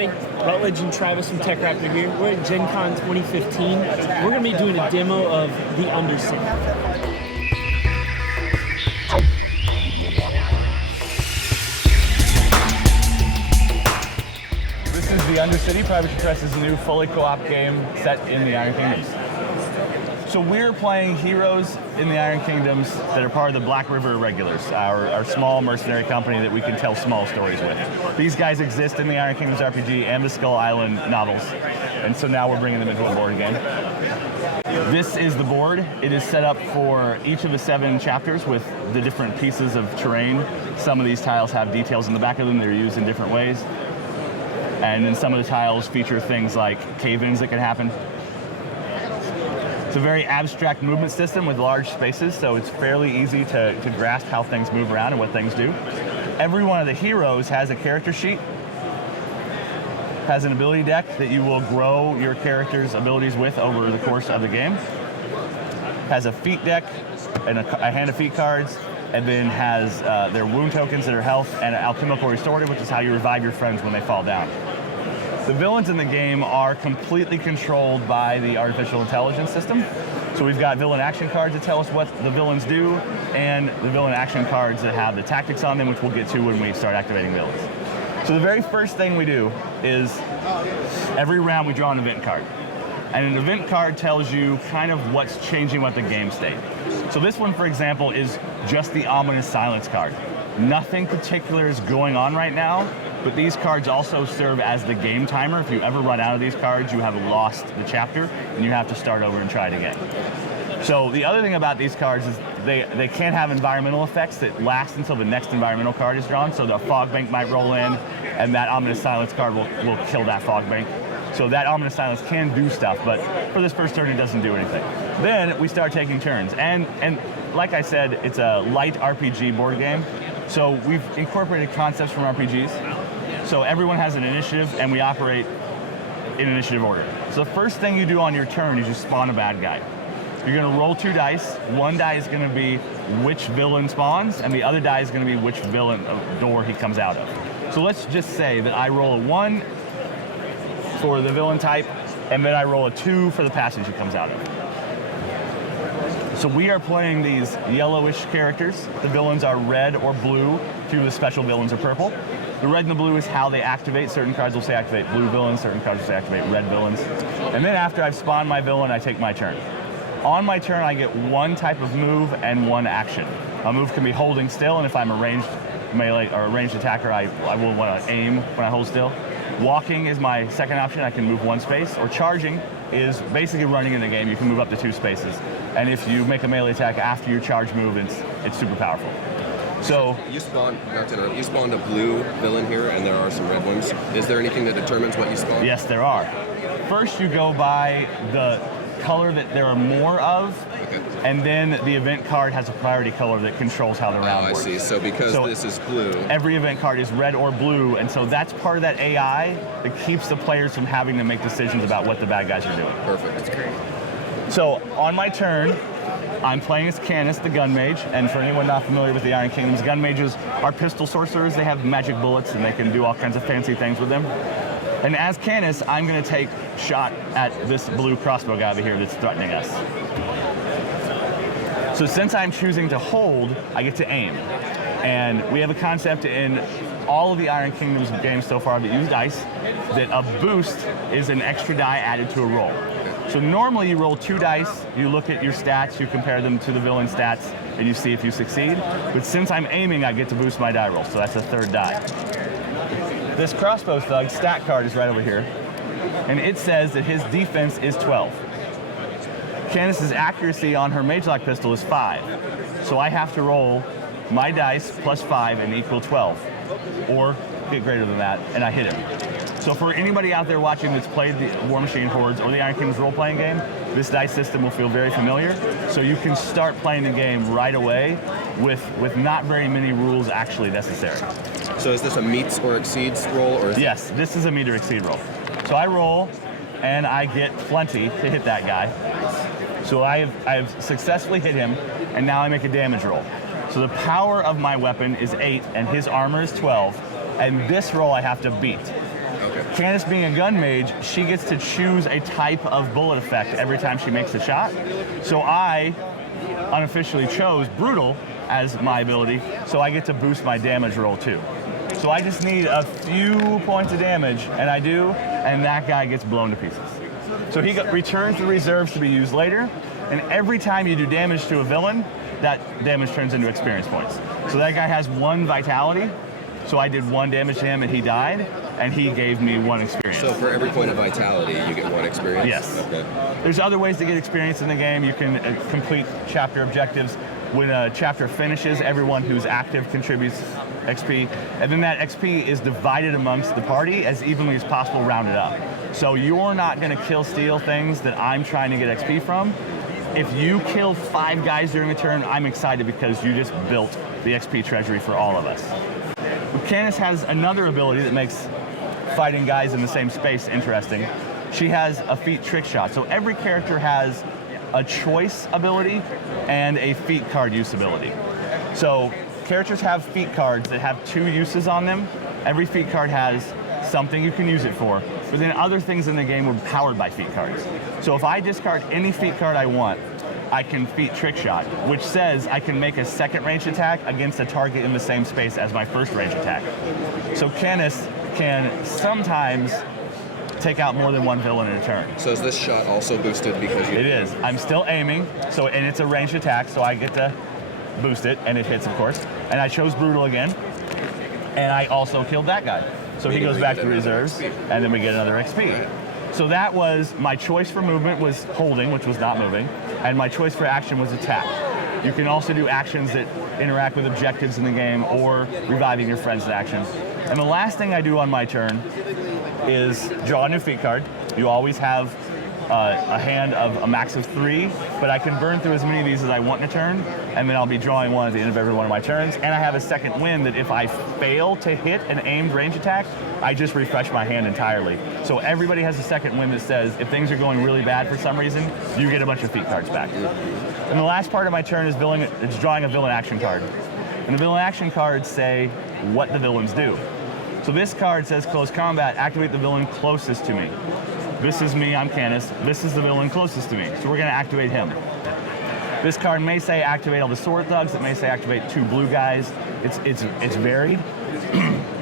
everybody. Rutledge and Travis from TechRaptor here. We're at GenCon 2015. We're going to be doing a demo of the Undercity. This is the Undercity, Private Trust's new fully co-op game set in the Iron Kingdoms. So we're playing heroes in the Iron Kingdoms that are part of the Black River Irregulars, our small mercenary company that we can tell small stories with. These guys exist in the Iron Kingdoms RPG and the Skull Island novels, and so now we're bringing them into a board game. This is the board. It is set up for each of the 7 chapters with the different pieces of terrain. Some of these tiles have details in the back of them that are used in different ways. And then some of the tiles feature things like cave-ins that can happen. It's a very abstract movement system with large spaces, so it's fairly easy to grasp how things move around and what things do. Every one of the heroes has a character sheet, has an ability deck that you will grow your character's abilities with over the course of the game, has a feat deck and a hand of feat cards, and then has their wound tokens that are health and an alchemical restorative, which is how you revive your friends when they fall down. The villains in the game are completely controlled by the artificial intelligence system. So we've got villain action cards that tell us what the villains do, and the villain action cards that have the tactics on them, which we'll get to when we start activating villains. So the very first thing we do is every round we draw an event card. And an event card tells you kind of what's changing with the game state. So this one, for example, is just the ominous silence card. Nothing particular is going on right now, but these cards also serve as the game timer. If you ever run out of these cards, you have lost the chapter, and you have to start over and try it again. So the other thing about these cards is they can have environmental effects that last until the next environmental card is drawn. So the fog bank might roll in, and that ominous silence card will kill that fog bank. So that ominous silence can do stuff, but for this first turn, it doesn't do anything. Then we start taking turns, and like I said, it's a light RPG board game. So we've incorporated concepts from RPGs. So everyone has an initiative, and we operate in initiative order. So the first thing you do on your turn is you spawn a bad guy. You're gonna roll 2 dice. One die is gonna be which villain spawns, and the other die is gonna be which villain door he comes out of. So let's just say that I roll a 1 for the villain type, and then I roll a 2 for the passage he comes out of. So we are playing these yellowish characters. The villains are red or blue. 2 of the special villains are purple. The red and the blue is how they activate. Certain cards will say activate blue villains, certain cards will say activate red villains. And then after I've spawned my villain, I take my turn. On my turn, I get 1 type of move and 1 action. A move can be holding still, and if I'm a ranged melee or a ranged attacker, I will want to aim when I hold still. Walking is my second option. I can move 1 space, or charging is basically running in the game. You can move up to 2 spaces. And if you make a melee attack after your charge move, it's super powerful. So you spawned a blue villain here, and there are some red ones. Is there anything that determines what you spawn? Yes, there are. First, you go by the color that there are more of, okay. And then the event card has a priority color that controls how the round works. I see. So because this is blue, every event card is red or blue, and so that's part of that AI that keeps the players from having to make decisions about what the bad guys are doing. Perfect. That's great. So on my turn, I'm playing as Canis, the gun mage, and for anyone not familiar with the Iron Kingdoms, gun mages are pistol sorcerers. They have magic bullets, and they can do all kinds of fancy things with them. And as Canis, I'm going to take shot at this blue crossbow guy over here that's threatening us. So since I'm choosing to hold, I get to aim. And we have a concept in all of the Iron Kingdoms games so far that use dice, that a boost is an extra die added to a roll. So normally you roll 2 dice, you look at your stats, you compare them to the villain stats, and you see if you succeed. But since I'm aiming, I get to boost my die roll, so that's a 3rd die. This crossbow thug stat card is right over here, and it says that his defense is 12. Canis's accuracy on her mage-lock pistol is 5, so I have to roll my dice plus 5 and equal 12, or get greater than that, and I hit him. So for anybody out there watching that's played the War Machine Hordes or the Iron Kingdoms role-playing game, this dice system will feel very familiar, so you can start playing the game right away with not very many rules actually necessary. So is this a meets or exceeds roll? Or yes, this is a meet or exceed roll. So I roll, and I get plenty to hit that guy. So I have successfully hit him, and now I make a damage roll. So the power of my weapon is 8, and his armor is 12, and this roll I have to beat. Okay. Candace being a gun mage, she gets to choose a type of bullet effect every time she makes a shot. So I unofficially chose Brutal as my ability, so I get to boost my damage roll too. So I just need a few points of damage, and I do, and that guy gets blown to pieces. So he returns the reserves to be used later, and every time you do damage to a villain, that damage turns into experience points. So that guy has 1 vitality, so I did 1 damage to him and he died, and he gave me 1 experience. So for every point of vitality, you get 1 experience? Yes. Okay. There's other ways to get experience in the game. You can complete chapter objectives. When a chapter finishes, everyone who's active contributes XP, and then that XP is divided amongst the party as evenly as possible, rounded up. So you're not going to kill steal things that I'm trying to get XP from. If you kill 5 guys during a turn, I'm excited because you just built the XP treasury for all of us. Candace has another ability that makes fighting guys in the same space interesting. She has a feat trick shot. So every character has a choice ability and a feat card use ability. So characters have feat cards that have 2 uses on them. Every feat card has something you can use it for, but then other things in the game were powered by feat cards. So if I discard any feat card I want, I can feat trick shot, which says I can make a second range attack against a target in the same space as my first range attack. So Candace can sometimes take out more than 1 villain in a turn. So is this shot also boosted because you... It is. I'm still aiming, so, and it's a ranged attack, so I get to boost it, and it hits, of course. And I chose Brutal again, and I also killed that guy. So he goes back to reserves, and then we get another XP. So that was, my choice for movement was holding, which was not moving, and my choice for action was attack. You can also do actions that interact with objectives in the game or reviving your friend's action. And the last thing I do on my turn is draw a new feat card. You always have a hand of a max of 3, but I can burn through as many of these as I want in a turn, and then I'll be drawing 1 at the end of every one of my turns. And I have a second win that if I fail to hit an aimed range attack, I just refresh my hand entirely. So everybody has a second win that says if things are going really bad for some reason, you get a bunch of feat cards back. And the last part of my turn is drawing a villain action card. And the villain action cards say what the villains do. So this card says close combat, activate the villain closest to me. This is me, I'm Candace. This is the villain closest to me, so we're gonna activate him. This card may say activate all the sword thugs, it may say activate 2 blue guys. It's varied.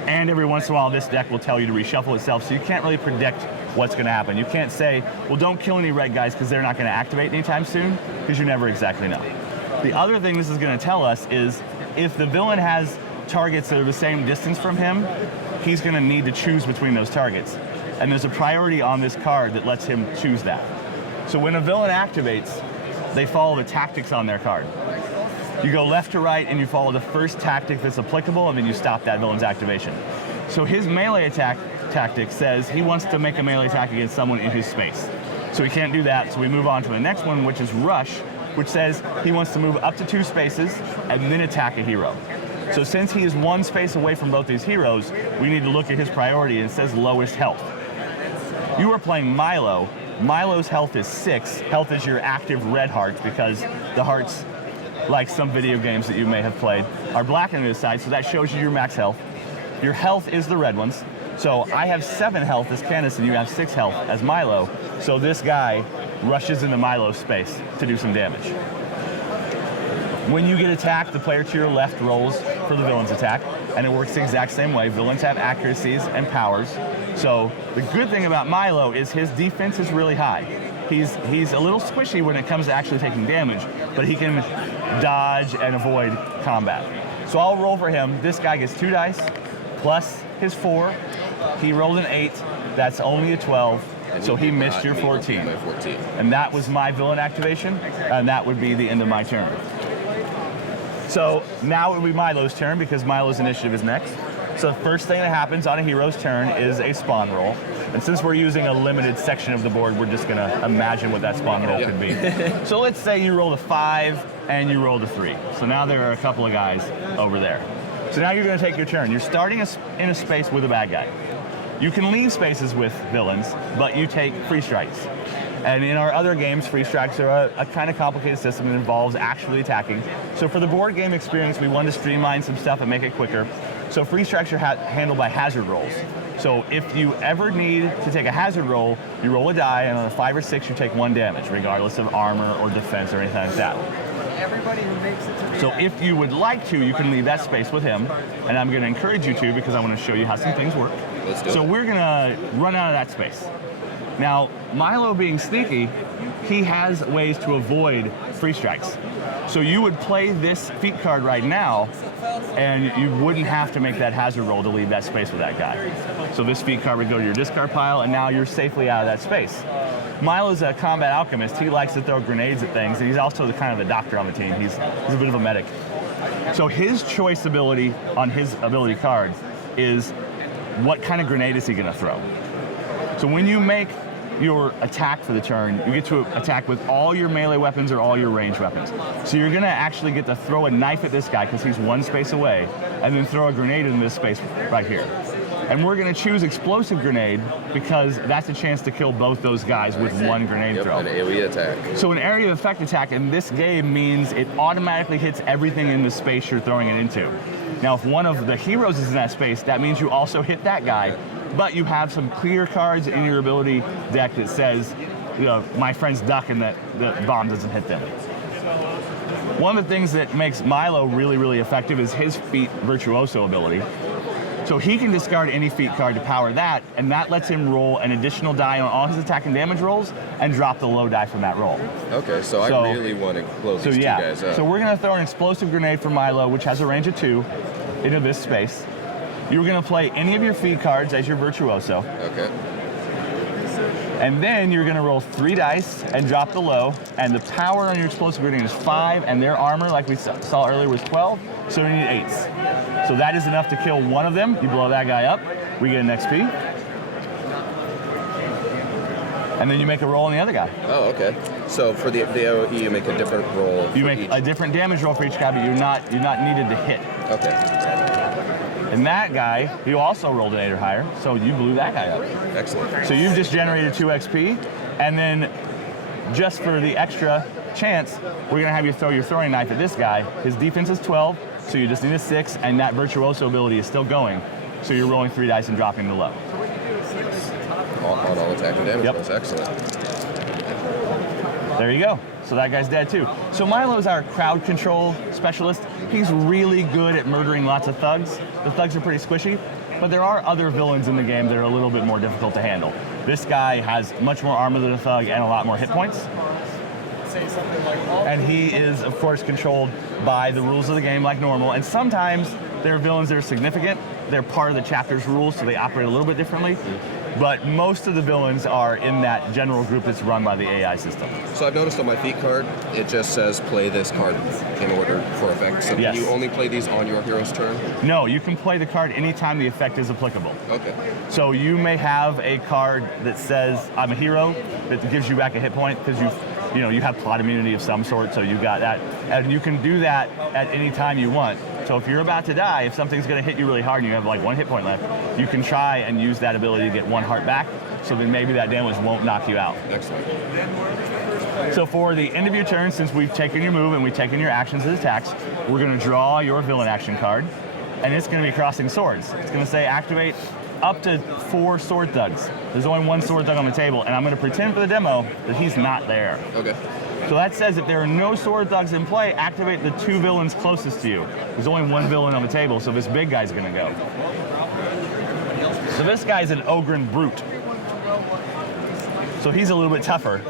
And every once in a while, this deck will tell you to reshuffle itself, so you can't really predict what's gonna happen. You can't say, well, don't kill any red guys because they're not gonna activate anytime soon, because you never exactly know. The other thing this is gonna tell us is if the villain has targets that are the same distance from him, he's gonna need to choose between those targets. And there's a priority on this card that lets him choose that. So when a villain activates, they follow the tactics on their card. You go left to right and you follow the first tactic that's applicable, and then you stop that villain's activation. So his melee attack tactic says he wants to make a melee attack against someone in his space. So he can't do that, so we move on to the next one, which is Rush, which says he wants to move up to 2 spaces and then attack a hero. So since he is 1 space away from both these heroes, we need to look at his priority, and it says lowest health. You are playing Milo. Milo's health is 6. Health is your active red hearts, because the hearts, like some video games that you may have played, are black on this side, so that shows you your max health. Your health is the red ones. So I have 7 health as Candace, and you have 6 health as Milo. So this guy rushes into Milo's space to do some damage. When you get attacked, the player to your left rolls for the villain's attack, and it works the exact same way. Villains have accuracies and powers. So the good thing about Milo is his defense is really high. He's a little squishy when it comes to actually taking damage, but he can dodge and avoid combat. So I'll roll for him. This guy gets 2 dice plus his 4. He rolled an 8. That's only a 12. So he missed your 14. And that was my villain activation, and that would be the end of my turn. So now it would be Milo's turn, because Milo's initiative is next. So the first thing that happens on a hero's turn is a spawn roll. And since we're using a limited section of the board, we're just gonna imagine what that spawn roll could be. So let's say you rolled a 5 and you rolled a 3. So now there are a couple of guys over there. So now you're gonna take your turn. You're starting in a space with a bad guy. You can leave spaces with villains, but you take free strikes. And in our other games, free strikes are a kind of complicated system that involves actually attacking. So for the board game experience, we wanted to streamline some stuff and make it quicker. So free strikes are handled by hazard rolls. So if you ever need to take a hazard roll, you roll a die, and on a 5 or 6, you take 1 damage, regardless of armor or defense or anything like that. Everybody who makes it to the So end. if you would like to, you can leave that space with him, and I'm going to encourage you to because I want to show you how some things work. Let's do So it. we're going to run out of that space. Now, Milo being sneaky, he has ways to avoid free strikes. So you would play this feat card right now, and you wouldn't have to make that hazard roll to leave that space with that guy. So this feat card would go to your discard pile, and now you're safely out of that space. Milo's a combat alchemist. He likes to throw grenades at things, and he's also kind of the doctor on the team. He's a bit of a medic. So his choice ability on his ability card is what kind of grenade is he going to throw. So when you make your attack for the turn, you get to attack with all your melee weapons or all your ranged weapons. So you're going to actually get to throw a knife at this guy because he's 1 space away, and then throw a grenade in this space right here. And we're going to choose explosive grenade because that's a chance to kill both those guys with 1 grenade throw. An AoE attack. So an area of effect attack in this game means it automatically hits everything in the space you're throwing it into. Now, if one of the heroes is in that space, that means you also hit that guy, but you have some clear cards in your ability deck that says, you know, my friends duck and that the bomb doesn't hit them. One of the things that makes Milo really, really effective is his feat virtuoso ability. So he can discard any feat card to power that, and that lets him roll an additional die on all his attack and damage rolls and drop the low die from that roll. Okay, so I really want to blow these two guys up. So we're going to throw an explosive grenade for Milo, which has a range of 2, into this space. You're going to play any of your feat cards as your virtuoso. Okay. And then you're going to roll 3 dice and drop the low, and the power on your explosive grenade is 5, and their armor, like we saw earlier, was 12, so we need 8s. So that is enough to kill one of them. You blow that guy up, we get an XP. And then you make a roll on the other guy. Oh, okay. So for the AoE, you make a different roll. You make a different damage roll for each guy, but you're not needed to hit. Okay. And that guy, you also rolled an 8 or higher, so you blew that guy up. Excellent. So you've just generated 2 XP, and then just for the extra chance, we're gonna have you throw your throwing knife at this guy. His defense is 12, so you just need a 6, and that virtuoso ability is still going. So you're rolling 3 dice and dropping the low. On all attack and damage. Yep. That's excellent. There you go. So that guy's dead too. So Milo's our crowd control specialist. He's really good at murdering lots of thugs. The thugs are pretty squishy, but there are other villains in the game that are a little bit more difficult to handle. This guy has much more armor than a thug and a lot more hit points. And he is, of course, controlled by the rules of the game like normal. And sometimes there are villains that are significant. They're part of the chapter's rules, so they operate a little bit differently. But most of the villains are in that general group that's run by the AI system. So I've noticed on my feat card, it just says play this card in order for effect. So Yes. can you only play these on your hero's turn? No, you can play the card anytime the effect is applicable. Okay. So you may have a card that says, I'm a hero, that gives you back a hit point because you have plot immunity of some sort, so you got that. And you can do that at any time you want. So if you're about to die, if something's going to hit you really hard and you have like 1 hit point left, you can try and use that ability to get 1 heart back, so then maybe that damage won't knock you out. Excellent. So for the end of your turn, since we've taken your move and we've taken your actions as attacks, we're going to draw your villain action card, and it's going to be crossing swords. It's going to say activate up to 4 sword thugs. There's only 1 sword thug on the table, and I'm going to pretend for the demo that he's not there. Okay. So that says if there are no sword thugs in play, activate the 2 villains closest to you. There's only 1 villain on the table, so this big guy's gonna go. So this guy's an Ogren Brute. So he's a little bit tougher.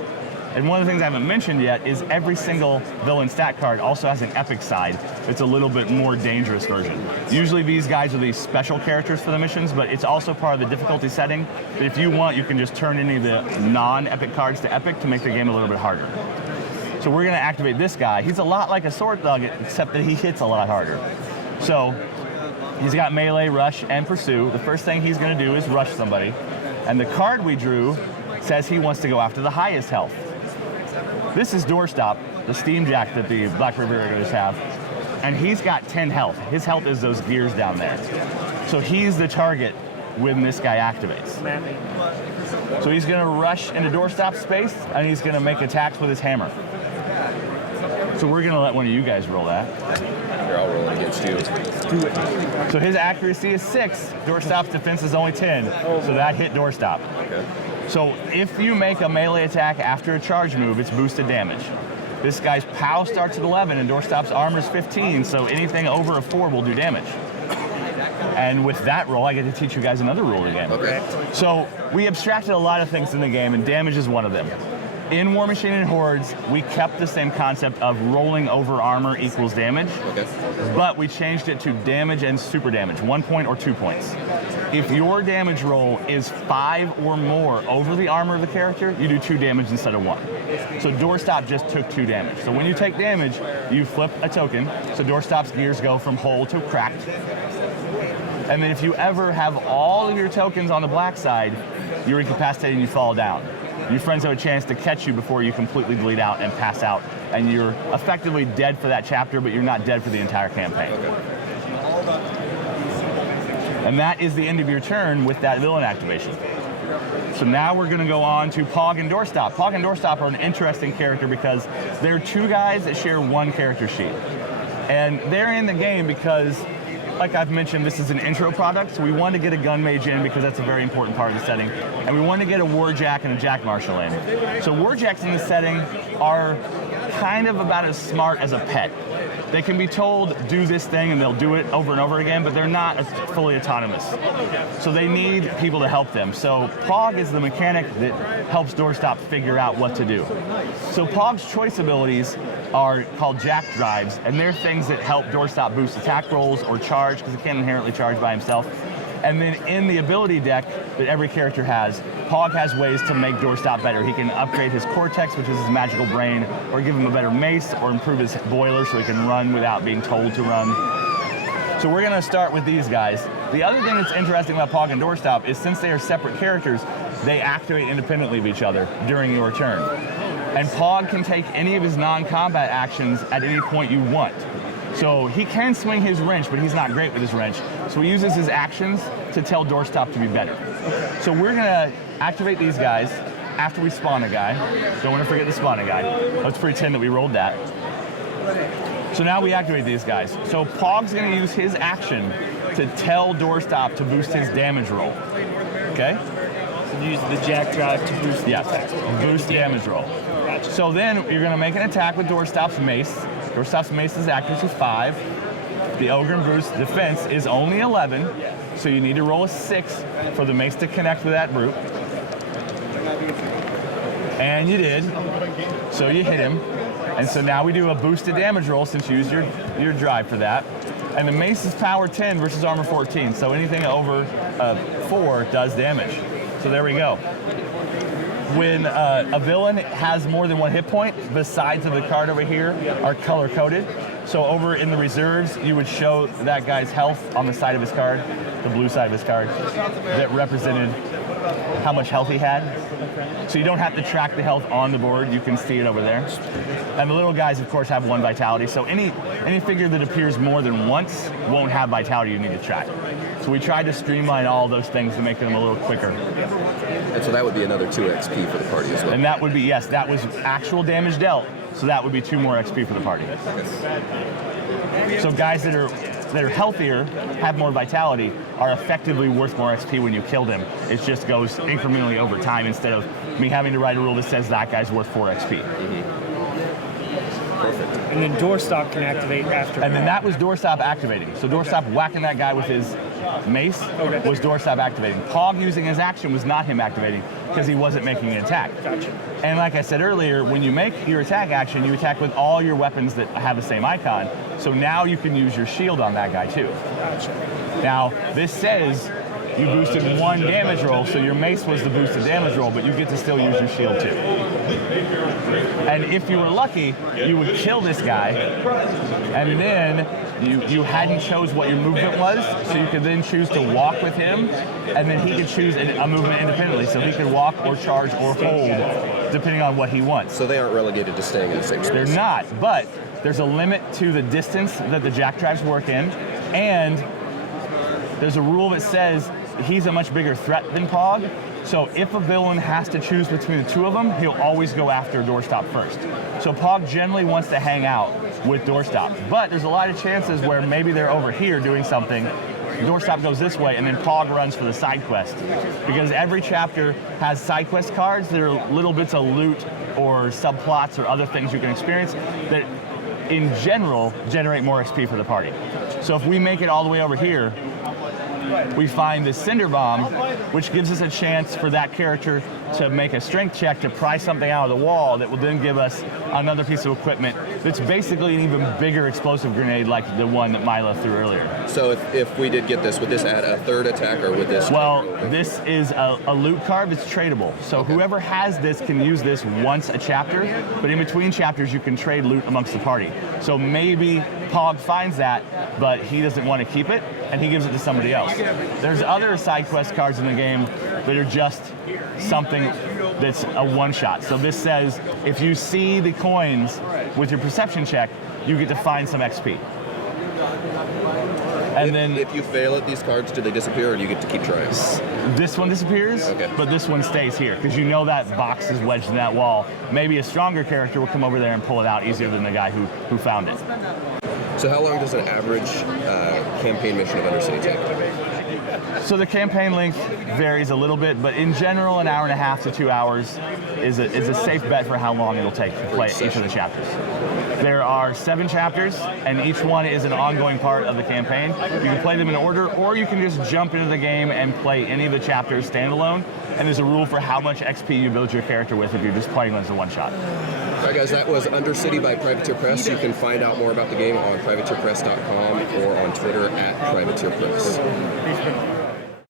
And one of the things I haven't mentioned yet is every single villain stat card also has an epic side. It's a little bit more dangerous version. Usually these guys are these special characters for the missions, but it's also part of the difficulty setting. But if you want, you can just turn any of the non-epic cards to epic to make the game a little bit harder. So we're going to activate this guy. He's a lot like a sword thug, except that he hits a lot harder. So he's got melee, rush, and pursue. The first thing he's going to do is rush somebody. And the card we drew says he wants to go after the highest health. This is Doorstop, the steam jack that the Black River Raiders have. And he's got 10 health. His health is those gears down there. So he's the target when this guy activates. So he's going to rush into Doorstop space, and he's going to make attacks with his hammer. So we're going to let one of you guys roll that. Here, I'll roll it against you. Do it. So his accuracy is 6. Doorstop's defense is only 10. So that hit Doorstop. Okay. So if you make a melee attack after a charge move, it's boosted damage. This guy's POW starts at 11 and Doorstop's armor is 15, so anything over a 4 will do damage. And with that roll, I get to teach you guys another rule again. Okay. So we abstracted a lot of things in the game, and damage is one of them. In War Machine and Hordes, we kept the same concept of rolling over armor equals damage, Okay. but we changed it to damage and super damage, 1 point or 2 points. If your damage roll is 5 or more over the armor of the character, you do 2 damage instead of 1. So Doorstop just took 2 damage. So when you take damage, you flip a token, so Doorstop's gears go from whole to cracked. And then if you ever have all of your tokens on the black side, you're incapacitated and you fall down. Your friends have a chance to catch you before you completely bleed out and pass out, and you're effectively dead for that chapter, but you're not dead for the entire campaign. And that is the end of your turn with that villain activation. So now we're going to go on to Pog and Doorstop. Pog and Doorstop are an interesting character because they're 2 guys that share 1 character sheet. And they're in the game because, like I've mentioned, this is an intro product, so we wanted to get a gun mage in because that's a very important part of the setting. And we wanted to get a warjack and a jack marshal in. So warjacks in this setting are kind of about as smart as a pet. They can be told, do this thing, and they'll do it over and over again, but they're not fully autonomous. So they need people to help them. So Pog is the mechanic that helps Doorstop figure out what to do. So Pog's choice abilities are called jack drives, and they're things that help Doorstop boost attack rolls or charge, because he can't inherently charge by himself. And then in the ability deck that every character has, Pog has ways to make Doorstop better. He can upgrade his Cortex, which is his magical brain, or give him a better mace, or improve his boiler so he can run without being told to run. So we're gonna start with these guys. The other thing that's interesting about Pog and Doorstop is since they are separate characters, they activate independently of each other during your turn. And Pog can take any of his non-combat actions at any point you want. So he can swing his wrench, but he's not great with his wrench. So he uses his actions to tell Doorstop to be better. So we're gonna activate these guys after we spawn a guy. Don't wanna forget to spawn a guy. Let's pretend that we rolled that. So now we activate these guys. So Pog's gonna use his action to tell Doorstop to boost his damage roll. Okay? So use the jack drive to boost the Yes, attack. boost damage roll. Gotcha. So then you're gonna make an attack with Doorstop's mace. Doorstop's mace's accuracy is 5. The Ogre and Bruce defense is only 11, so you need to roll a 6 for the mace to connect with that brute. And you did, so you hit him. And so now we do a boosted damage roll since you used your drive for that. And the mace is power 10 versus armor 14, so anything over 4 does damage. So there we go. When a villain has more than 1 hit point, the sides of the card over here are color-coded. So over in the reserves, you would show that guy's health on the side of his card, the blue side of his card, that represented how much health he had. So you don't have to track the health on the board, you can see it over there. And the little guys, of course, have 1 vitality, so any figure that appears more than once won't have vitality you need to track. So we tried to streamline all those things to make them a little quicker. And so that would be another 2 XP for the party as well. And that would be, yes, that was actual damage dealt, so that would be 2 more XP for the party. So guys that are healthier, have more vitality, are effectively worth more XP when you kill them. It just goes incrementally over time instead of me having to write a rule that says that guy's worth 4 XP. Perfect. And then Doorstop can activate after. And then that was Doorstop activating. So Doorstop whacking that guy with his mace was Doorstop activating. Pog using his action was not him activating because he wasn't making an attack. Gotcha. And like I said earlier, when you make your attack action, you attack with all your weapons that have the same icon. So now you can use your shield on that guy too. Gotcha. Now, this says you boosted 1 damage roll, so your mace was the boosted damage roll, but you get to still use your shield too. And if you were lucky, you would kill this guy, and then you hadn't chose what your movement was, so you could then choose to walk with him, and then he could choose a movement independently, so he could walk or charge or hold, depending on what he wants. So they aren't relegated to staying in the same space? They're not, but there's a limit to the distance that the jack drives work in, and there's a rule that says he's a much bigger threat than Pog, So if a villain has to choose between the two of them, he'll always go after Doorstop first. So Pog generally wants to hang out with Doorstop, but there's a lot of chances where maybe they're over here doing something, Doorstop goes this way, and then Pog runs for the side quest. Because every chapter has side quest cards that are little bits of loot or subplots or other things you can experience that in general generate more XP for the party. So if we make it all the way over here, we find the Cinder Bomb, which gives us a chance for that character to make a strength check to pry something out of the wall that will then give us another piece of equipment that's basically an even bigger explosive grenade like the one that Milo threw earlier. So if we did get this, would this add a third attack, or would this? Well, this is a loot card that's tradable. So whoever has this can use this once a chapter, but in between chapters you can trade loot amongst the party. So maybe Pog finds that, but he doesn't want to keep it, and he gives it to somebody else. There's other side quest cards in the game that are just something that's a one-shot. So this says, if you see the coins with your perception check, you get to find some XP. And then if you fail at these cards, do they disappear, or do you get to keep trying? This one disappears, but this one stays here, because you know that box is wedged in that wall. Maybe a stronger character will come over there and pull it out easier than the guy who found it. So how long does an average campaign mission of Undercity take? So the campaign length varies a little bit, but in general, an hour and a half to 2 hours is a safe bet for how long it'll take to play each of the chapters. There are 7 chapters, and each one is an ongoing part of the campaign. You can play them in order, or you can just jump into the game and play any of the chapters standalone. And there's a rule for how much XP you build your character with if you're just playing as a one-shot. All right, guys, that was Undercity by Privateer Press. You can find out more about the game on privateerpress.com or on Twitter @privateerpress.